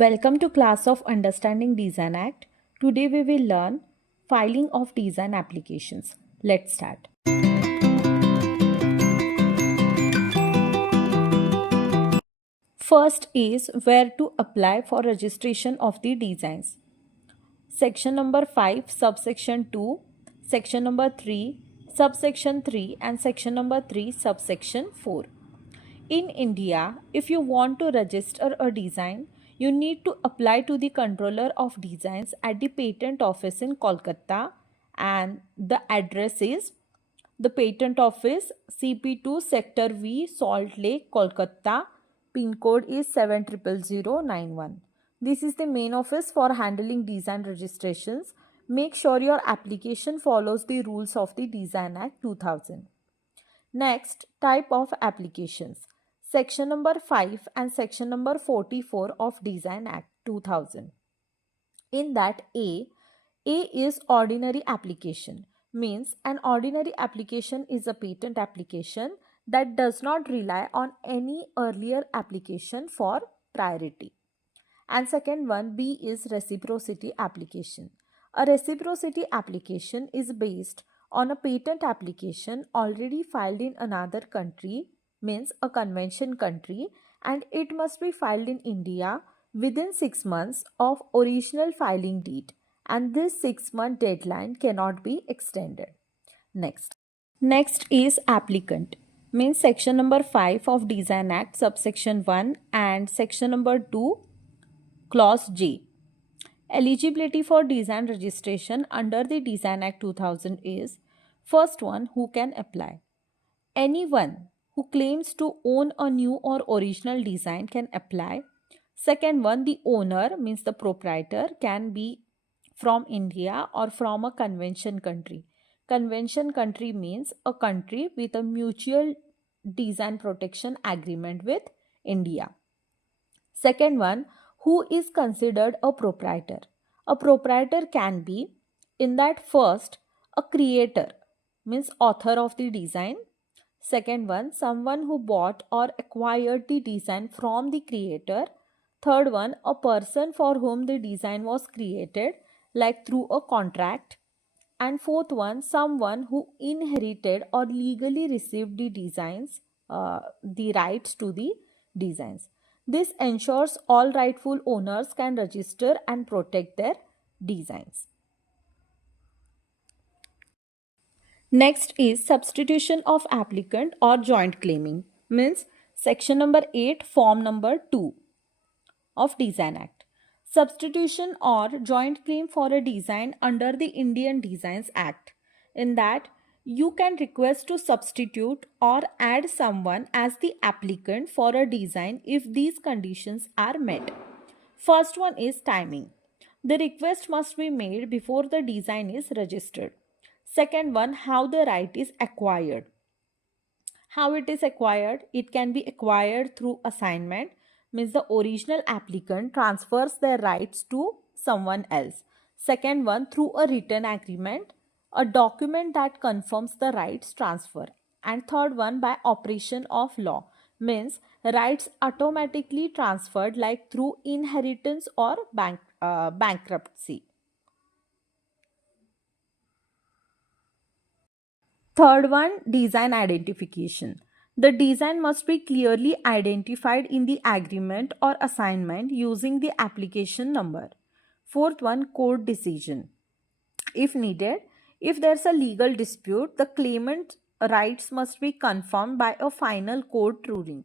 Welcome to class of Understanding Design Act. Today we will learn filing of design applications. Let's start. First is where to apply for registration of the designs. Section number 5, subsection 2, section number 3, subsection 3 and section number 3, subsection 4. In India, if you want to register a design, you need to apply to the controller of designs at the patent office in Kolkata, and the address is the patent office CP2 Sector V, Salt Lake, Kolkata. Pin code is 700091. This is the main office for handling design registrations. Make sure your application follows the rules of the Design Act 2000. Next, type of applications. Section number 5 and section number 44 of Design Act 2000. In that A is ordinary application. Means an ordinary application is a patent application that does not rely on any earlier application for priority. And second one, B, is reciprocity application. A reciprocity application is based on a patent application already filed in another country, means a convention country, and it must be filed in India within 6 months of original filing date, and this 6-month deadline cannot be extended. Next is applicant. Means section number 5 of Design Act subsection 1 and section number 2 clause J. Eligibility for design registration under the Design Act 2000 is: first one, who can apply. Anyone who claims to own a new or original design can apply. Second one, the owner, means the proprietor, can be from India or from a convention country. Convention country means a country with a mutual design protection agreement with India. Second one, who is considered a proprietor. A proprietor can be, in that, first, a creator, means author of the design. Second one, someone who bought or acquired the design from the creator. Third one, a person for whom the design was created, like through a contract. And fourth one, someone who inherited or legally received the designs, the rights to the designs. This ensures all rightful owners can register and protect their designs. Next is substitution of applicant or joint claiming. Means section number 8, form number 2 of Design Act. Substitution or joint claim for a design under the Indian Designs Act. In that, you can request to substitute or add someone as the applicant for a design if these conditions are met. First one is timing. The request must be made before the design is registered. Second one, how the right is acquired. How it is acquired? It can be acquired through assignment, means the original applicant transfers their rights to someone else. Second one, through a written agreement, a document that confirms the rights transfer. And third one, by operation of law, means rights automatically transferred, like through inheritance or bankruptcy. Third one, design identification. The design must be clearly identified in the agreement or assignment using the application number. Fourth one, court decision. If needed, if there's a legal dispute, the claimant's rights must be confirmed by a final court ruling.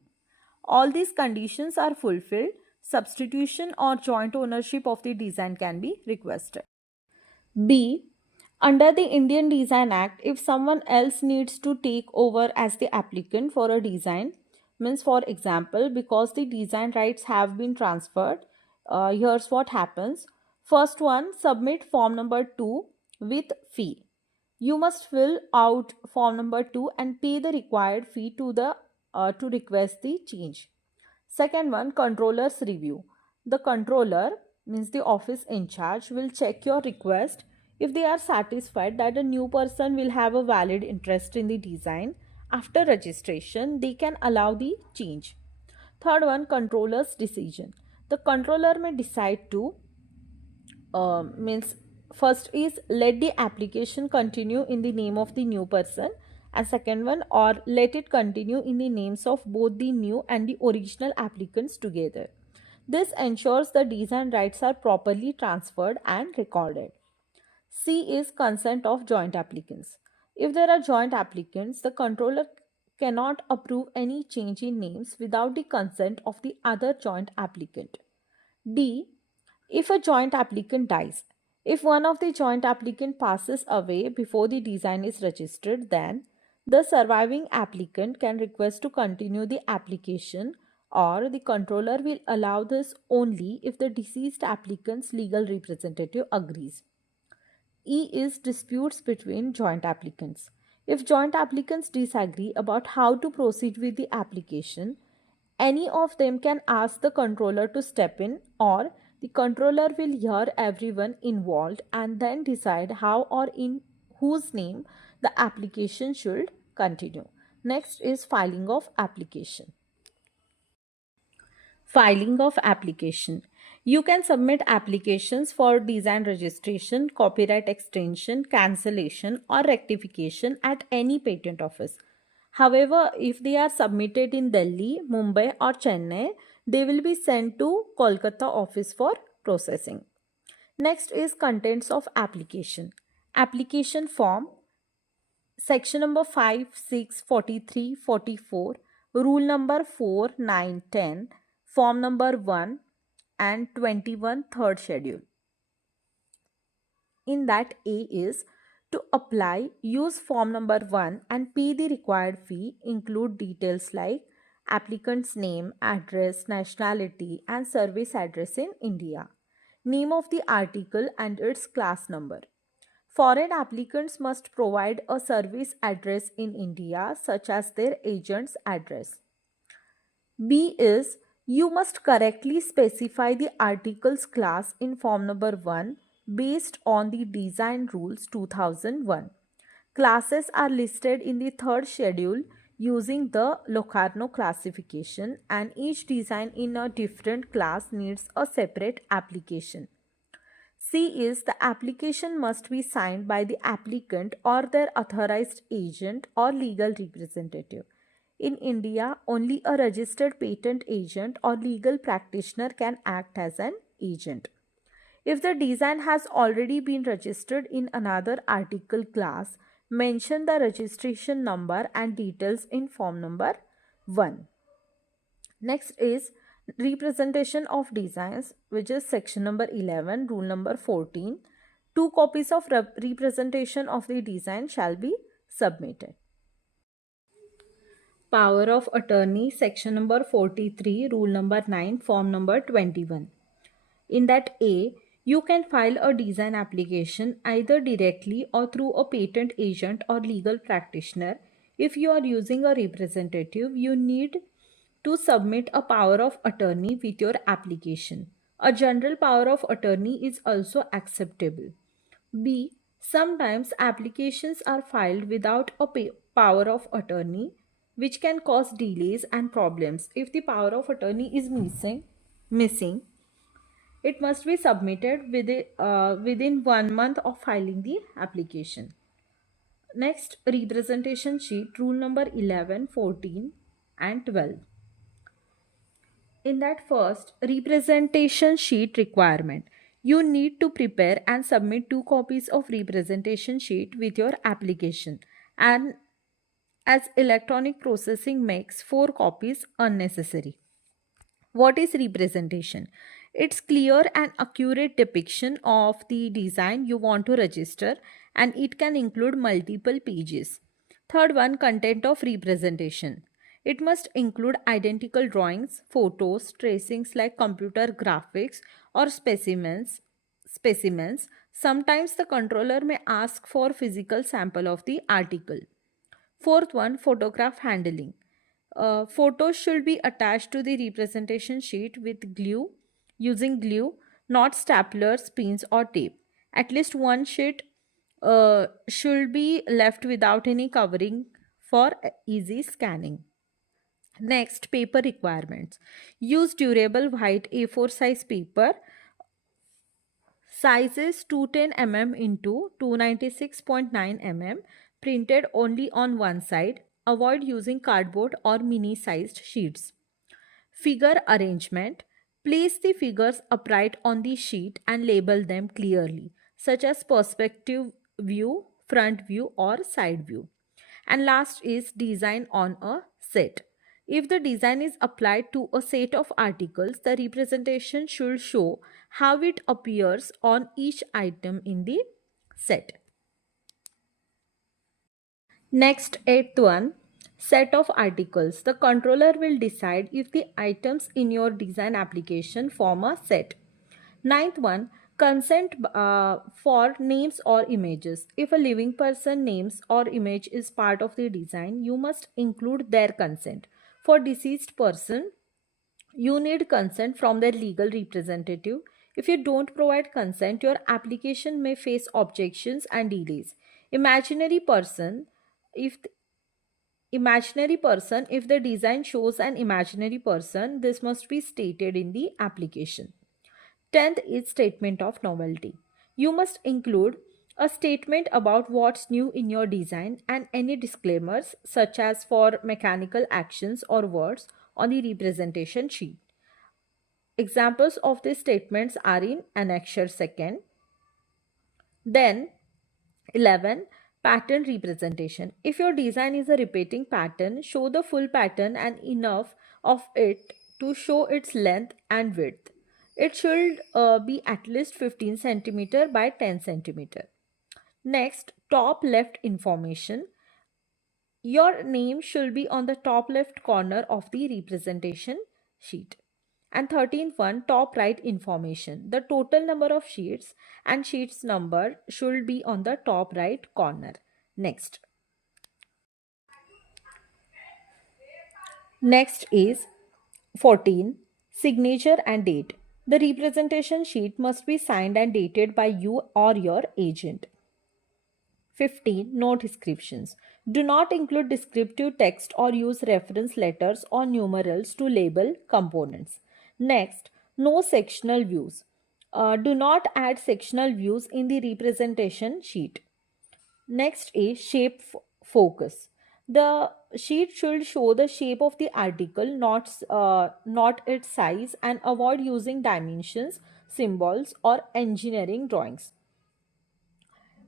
All these conditions are fulfilled, substitution or joint ownership of the design can be requested. B. Under the Indian Design Act, if someone else needs to take over as the applicant for a design, means for example, because the design rights have been transferred, here's what happens. First one, submit form number 2 with fee. You must fill out form number 2 and pay the required fee to request the change. Second one, controller's review. The controller, means the office in charge, will check your request. If they are satisfied that a new person will have a valid interest in the design, after registration, they can allow the change. Third one, controller's decision. The controller may decide to means first is let the application continue in the name of the new person, and second one, or let it continue in the names of both the new and the original applicants together. This ensures the design rights are properly transferred and recorded. C is consent of joint applicants. If there are joint applicants, the controller cannot approve any change in names without the consent of the other joint applicant. D. If a joint applicant dies. If one of the joint applicant passes away before the design is registered, then the surviving applicant can request to continue the application, or the controller will allow this only if the deceased applicant's legal representative agrees. E is disputes between joint applicants. If joint applicants disagree about how to proceed with the application, any of them can ask the controller to step in, or the controller will hear everyone involved and then decide how or in whose name the application should continue. Next is filing of application. Filing of application. You can submit applications for design registration, copyright extension, cancellation, or rectification at any patent office. However, if they are submitted in Delhi, Mumbai, or Chennai, they will be sent to Kolkata office for processing. Next is contents of application. Application form, section number 5, 6, 43, 44, rule number 4, 9, 10, form number 1 and 21, third schedule. In that, A is to apply, use form number 1 and pay the required fee, include details like applicant's name, address, nationality and service address in India, name of the article and its class number. Foreign applicants must provide a service address in India such as their agent's address. B is you must correctly specify the article's class in form number 1 based on the Design Rules 2001. Classes are listed in the third schedule using the Locarno classification, and each design in a different class needs a separate application. C is the application must be signed by the applicant or their authorized agent or legal representative. In India, only a registered patent agent or legal practitioner can act as an agent. If the design has already been registered in another article class, mention the registration number and details in form number 1. Next is representation of designs, which is section number 11, rule number 14. 2 copies of representation of the design shall be submitted. Power of attorney, section number 43, rule number 9, form number 21. In that, A, you can file a design application either directly or through a patent agent or legal practitioner. If you are using a representative, you need to submit a power of attorney with your application. A general power of attorney is also acceptable. B, sometimes applications are filed without a power of attorney, which can cause delays and problems. If the power of attorney is missing, it must be submitted within 1 month of filing the application. Next, representation sheet, rule number 11, 14 and 12. In that first representation sheet requirement, you need to prepare and submit 2 copies of representation sheet with your application, and as electronic processing makes 4 copies unnecessary. What is representation? It's clear and accurate depiction of the design you want to register, and it can include multiple pages. Third one, content of representation. It must include identical drawings, photos, tracings like computer graphics or specimens. Sometimes the controller may ask for physical sample of the article. Fourth one, photograph handling. Photos should be attached to the representation sheet with glue, using glue, not staplers, pins or tape. At least one sheet should be left without any covering for easy scanning. Next, paper requirements. Use durable white A4 size paper, sizes 210 mm into 296.9 mm, printed only on one side. Avoid using cardboard or mini sized sheets. Figure arrangement. Place the figures upright on the sheet and label them clearly, such as perspective view, front view, or side view. And last is design on a set. If the design is applied to a set of articles, the representation should show how it appears on each item in the set. Next, eighth one, set of articles. The controller will decide if the items in your design application form a set. Ninth one, consent for names or images. If a living person names or image is part of the design, you must include their consent. For deceased person, you need consent from their legal representative. If you don't provide consent, your application may face objections and delays. Imaginary person, if if the design shows an imaginary person, this must be stated in the application. 10th is statement of novelty. You must include a statement about what's new in your design and any disclaimers, such as for mechanical actions or words, on the representation sheet. Examples of these statements are in Annexure 2nd. Then 11. Pattern representation. If your design is a repeating pattern, show the full pattern and enough of it to show its length and width. It should be at least 15 cm by 10 cm. Next, top left information. Your name should be on the top left corner of the representation sheet. And 13th one, top right information. The total number of sheets and sheets number should be on the top right corner. Next is 14, signature and date. The representation sheet must be signed and dated by you or your agent. 15. Note descriptions. Do not include descriptive text or use reference letters or numerals to label components. Next, no sectional views. Do not add sectional views in the representation sheet. Next is shape focus. The sheet should show the shape of the article, not its size, and avoid using dimensions, symbols, or engineering drawings.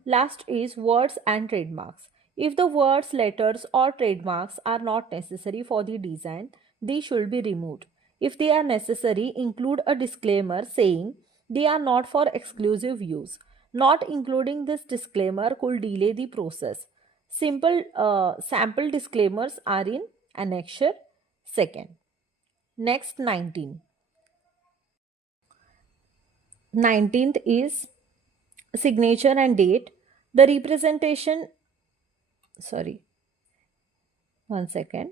Last is words and trademarks. If the words, letters, or trademarks are not necessary for the design, they should be removed. If they are necessary, include a disclaimer saying they are not for exclusive use. Not including this disclaimer could delay the process. Simple sample disclaimers are in Annexure 2nd. Next, 19th is signature and date. The representation, sorry, 1 second.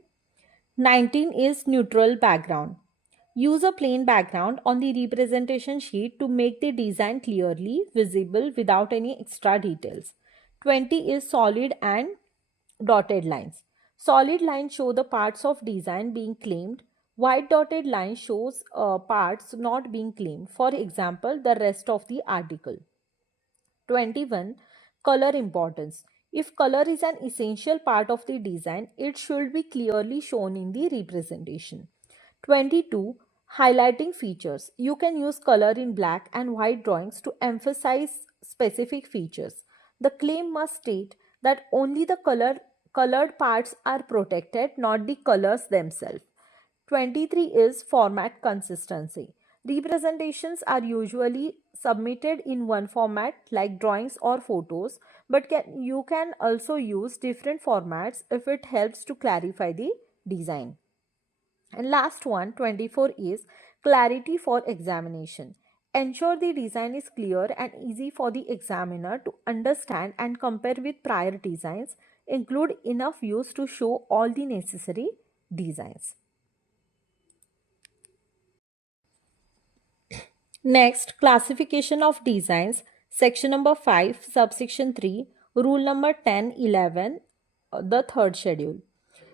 19 is neutral background. Use a plain background on the representation sheet to make the design clearly visible without any extra details. 20 is solid and dotted lines. Solid lines show the parts of design being claimed. White dotted line shows parts not being claimed. For example, the rest of the article. 21. Color importance. If color is an essential part of the design, it should be clearly shown in the representation. 22. Highlighting features. You can use color in black and white drawings to emphasize specific features. The claim must state that only the colored parts are protected, not the colors themselves. 23 is format consistency. Representations are usually submitted in one format like drawings or photos, but you can also use different formats if it helps to clarify the design. And last one, 24, is clarity for examination. Ensure the design is clear and easy for the examiner to understand and compare with prior designs. Include enough views to show all the necessary designs. Next, classification of designs, section number 5, subsection 3, rule number 10, 11, the third schedule.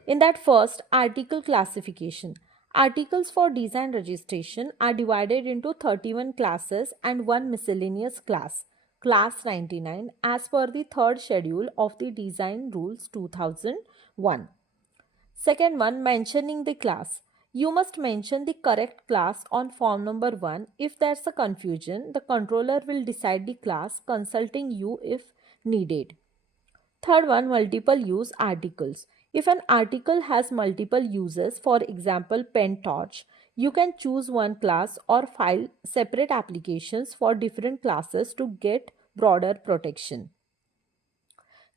In that first, article classification. Articles for design registration are divided into 31 classes and one miscellaneous class, class 99, as per the third schedule of the Design Rules 2001. Second one, mentioning the class. You must mention the correct class on form number 1. If there's a confusion, the controller will decide the class, consulting you if needed. Third one, multiple use articles. If an article has multiple uses, for example, pen torch, you can choose one class or file separate applications for different classes to get broader protection.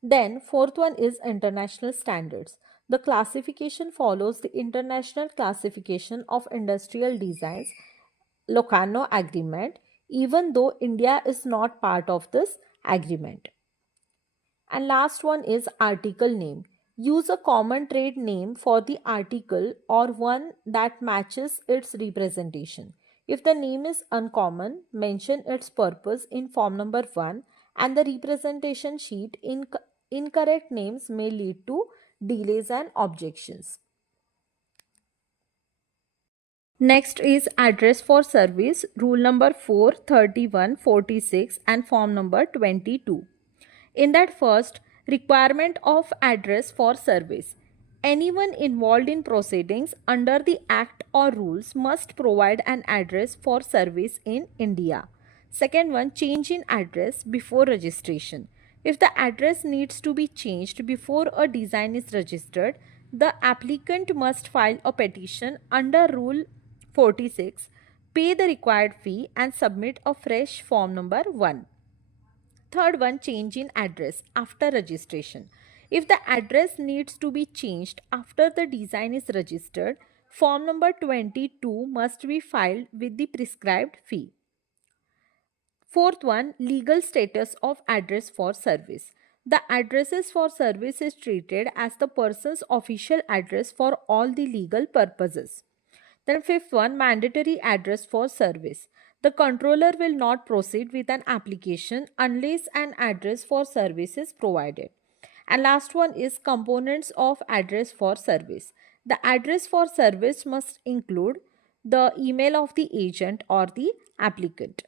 Then, fourth one is international standards. The classification follows the International Classification of Industrial Designs Locarno Agreement, even though India is not part of this agreement. And last one is article name. Use a common trade name for the article or one that matches its representation. If the name is uncommon, mention its purpose in form number 1 and the representation sheet. Incorrect names may lead to delays and objections. Next is address for service, rule number 4, 31, 46 and form number 22. In that first, requirement of address for service. Anyone involved in proceedings under the Act or rules must provide an address for service in India. Second one, change in address before registration. If the address needs to be changed before a design is registered, the applicant must file a petition under Rule 46, pay the required fee and submit a fresh form number 1. Third one, change in address after registration. If the address needs to be changed after the design is registered, form number 22 must be filed with the prescribed fee. Fourth one, legal status of address for service. The addresses for service is treated as the person's official address for all the legal purposes. Then fifth one, mandatory address for service. The controller will not proceed with an application unless an address for service is provided. And last one is components of address for service. The address for service must include the email of the agent or the applicant.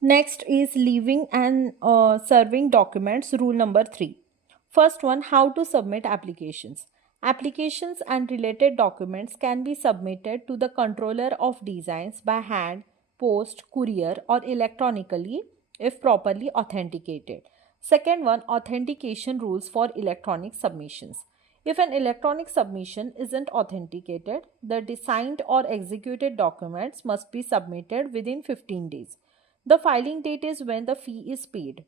Next is leaving and serving documents, rule number 3. First one, how to submit applications. Applications and related documents can be submitted to the controller of designs by hand, post, courier or electronically if properly authenticated. Second one, authentication rules for electronic submissions. If an electronic submission isn't authenticated, the signed or executed documents must be submitted within 15 days. The filing date is when the fee is paid.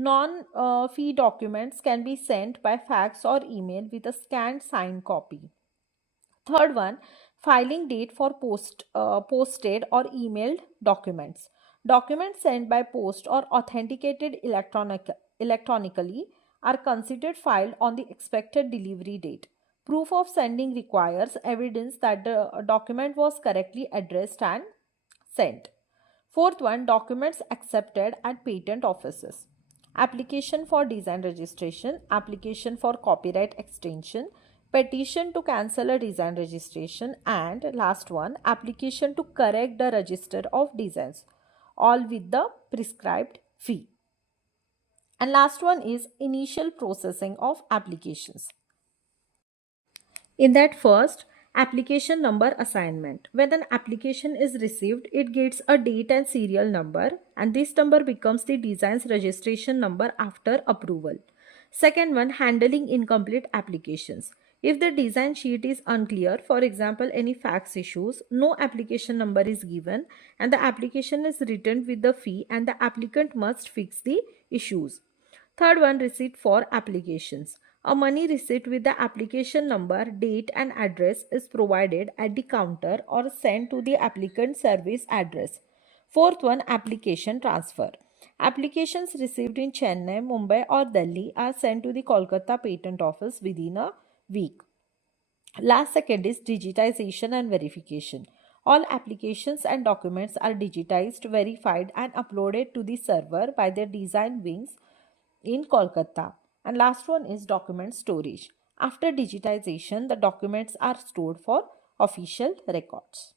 Non-fee documents can be sent by fax or email with a scanned signed copy. Third one, filing date for posted or emailed documents. Documents sent by post or authenticated electronically are considered filed on the expected delivery date. Proof of sending requires evidence that the document was correctly addressed and sent. Fourth one, documents accepted at patent offices. Application for design registration, application for copyright extension, petition to cancel a design registration, and last one, application to correct the register of designs, all with the prescribed fee. And last one is initial processing of applications. In that first, application number assignment. When an application is received, it gets a date and serial number, and this number becomes the design's registration number after approval. Second one, handling incomplete applications. If the design sheet is unclear, for example any fax issues, no application number is given and the application is returned with the fee and the applicant must fix the issues. Third one, receipt for applications. A money receipt with the application number, date and address is provided at the counter or sent to the applicant service address. Fourth one, application transfer. Applications received in Chennai, Mumbai or Delhi are sent to the Kolkata Patent Office within a week. Last second is digitization and verification. All applications and documents are digitized, verified and uploaded to the server by their design wings in Kolkata. And last one is document storage. After digitization, the documents are stored for official records.